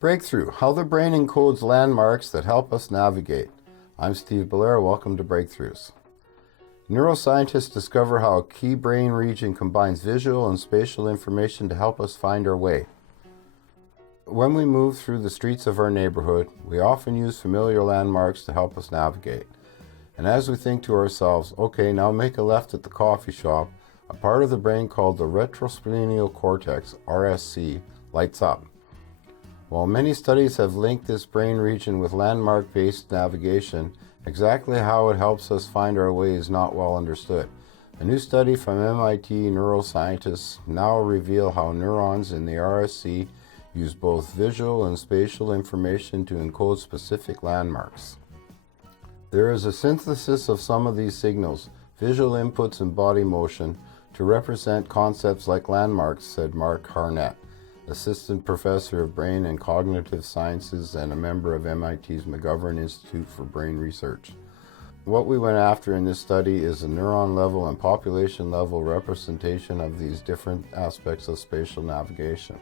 Breakthrough, how the brain encodes landmarks that help us navigate. I'm Steve Belair, welcome to Breakthroughs. Neuroscientists discover how a key brain region combines visual and spatial information to help us find our way. When we move through the streets of our neighborhood, we often use familiar landmarks to help us navigate. And as we think to ourselves, okay, now make a left at the coffee shop, a part of the brain called the retrosplenial cortex, RSC, lights up. While many studies have linked this brain region with landmark-based navigation, exactly how it helps us find our way is not well understood. A new study from MIT neuroscientists now reveal how neurons in the RSC use both visual and spatial information to encode specific landmarks. There is a synthesis of some of these signals, visual inputs and body motion, to represent concepts like landmarks, said Mark Harnett, Assistant Professor of Brain and Cognitive Sciences and a member of MIT's McGovern Institute for Brain Research. What we went after in this study is a neuron level and population level representation of these different aspects of spatial navigation.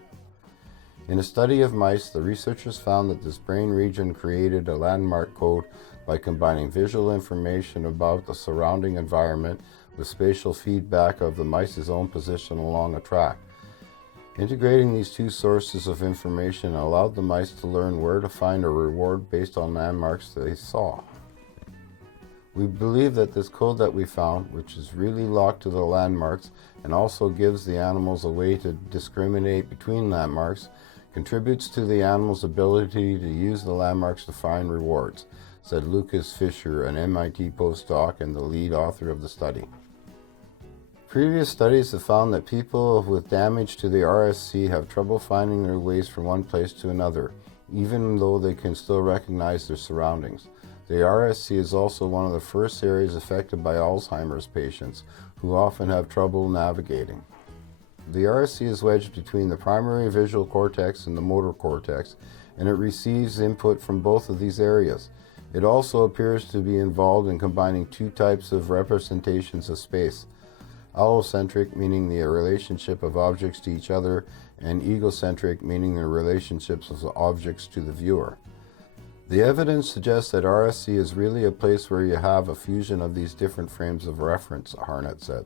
In a study of mice, the researchers found that this brain region created a landmark code by combining visual information about the surrounding environment with spatial feedback of the mice's own position along a track. Integrating these two sources of information allowed the mice to learn where to find a reward based on landmarks they saw. We believe that this code that we found, which is really locked to the landmarks and also gives the animals a way to discriminate between landmarks, contributes to the animal's ability to use the landmarks to find rewards, said Lucas Fisher, an MIT postdoc and the lead author of the study. Previous studies have found that people with damage to the RSC have trouble finding their ways from one place to another, even though they can still recognize their surroundings. The RSC is also one of the first areas affected by Alzheimer's patients, who often have trouble navigating. The RSC is wedged between the primary visual cortex and the motor cortex, and it receives input from both of these areas. It also appears to be involved in combining two types of representations of space: allocentric, meaning the relationship of objects to each other, and egocentric, meaning the relationships of the objects to the viewer. The evidence suggests that RSC is really a place where you have a fusion of these different frames of reference, Harnett said.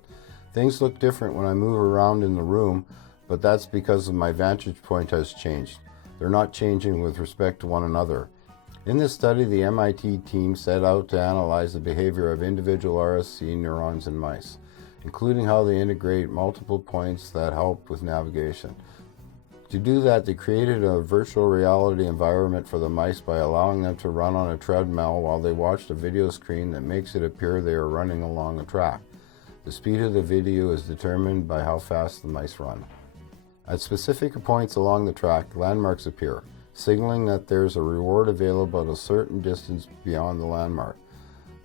Things look different when I move around in the room, but that's because my vantage point has changed. They're not changing with respect to one another. In this study, the MIT team set out to analyze the behavior of individual RSC neurons in mice, including how they integrate multiple points that help with navigation. To do that, they created a virtual reality environment for the mice by allowing them to run on a treadmill while they watched a video screen that makes it appear they are running along a track. The speed of the video is determined by how fast the mice run. At specific points along the track, landmarks appear, signaling that there's a reward available at a certain distance beyond the landmark.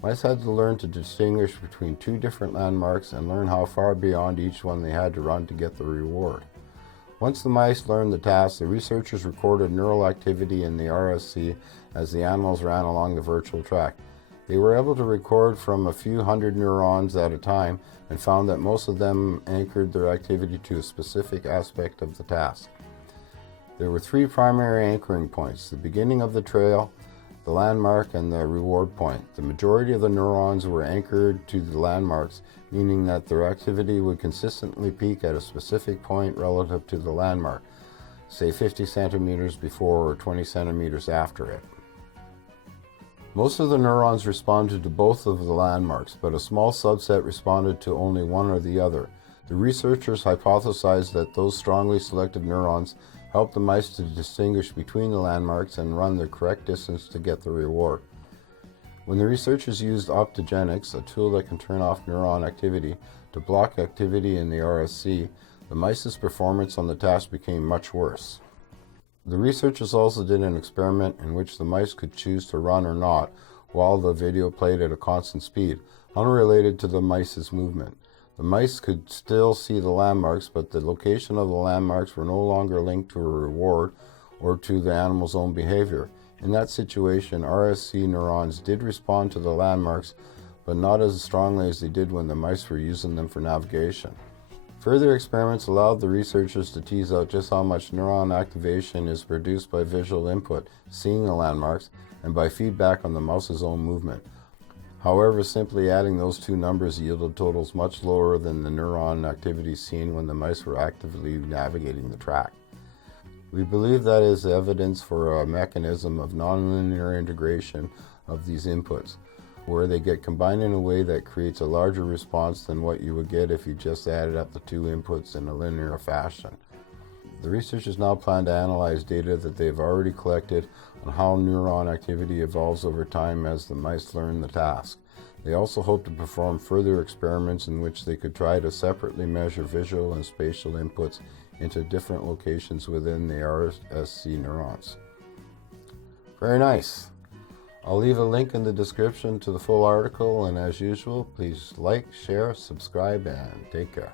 Mice had to learn to distinguish between two different landmarks and learn how far beyond each one they had to run to get the reward. Once the mice learned the task, the researchers recorded neural activity in the RSC as the animals ran along the virtual track. They were able to record from a few hundred neurons at a time and found that most of them anchored their activity to a specific aspect of the task. There were three primary anchoring points: the beginning of the trail, the landmark, and the reward point. The majority of the neurons were anchored to the landmarks, meaning that their activity would consistently peak at a specific point relative to the landmark, say 50 centimeters before or 20 centimeters after it. Most of the neurons responded to both of the landmarks, but a small subset responded to only one or the other. The researchers hypothesized that those strongly selected neurons helped the mice to distinguish between the landmarks and run the correct distance to get the reward. When the researchers used optogenics, a tool that can turn off neuron activity, to block activity in the RSC, the mice's performance on the task became much worse. The researchers also did an experiment in which the mice could choose to run or not while the video played at a constant speed, unrelated to the mice's movement. The mice could still see the landmarks, but the location of the landmarks were no longer linked to a reward or to the animal's own behavior. In that situation, RSC neurons did respond to the landmarks, but not as strongly as they did when the mice were using them for navigation. Further experiments allowed the researchers to tease out just how much neuron activation is produced by visual input, seeing the landmarks, and by feedback on the mouse's own movement. However, simply adding those two numbers yielded totals much lower than the neuron activity seen when the mice were actively navigating the track. We believe that is evidence for a mechanism of nonlinear integration of these inputs, where they get combined in a way that creates a larger response than what you would get if you just added up the two inputs in a linear fashion. The researchers now plan to analyze data that they've already collected on how neuron activity evolves over time as the mice learn the task. They also hope to perform further experiments in which they could try to separately measure visual and spatial inputs into different locations within the RSC neurons. Very nice. I'll leave a link in the description to the full article, and as usual, please like, share, subscribe, and take care.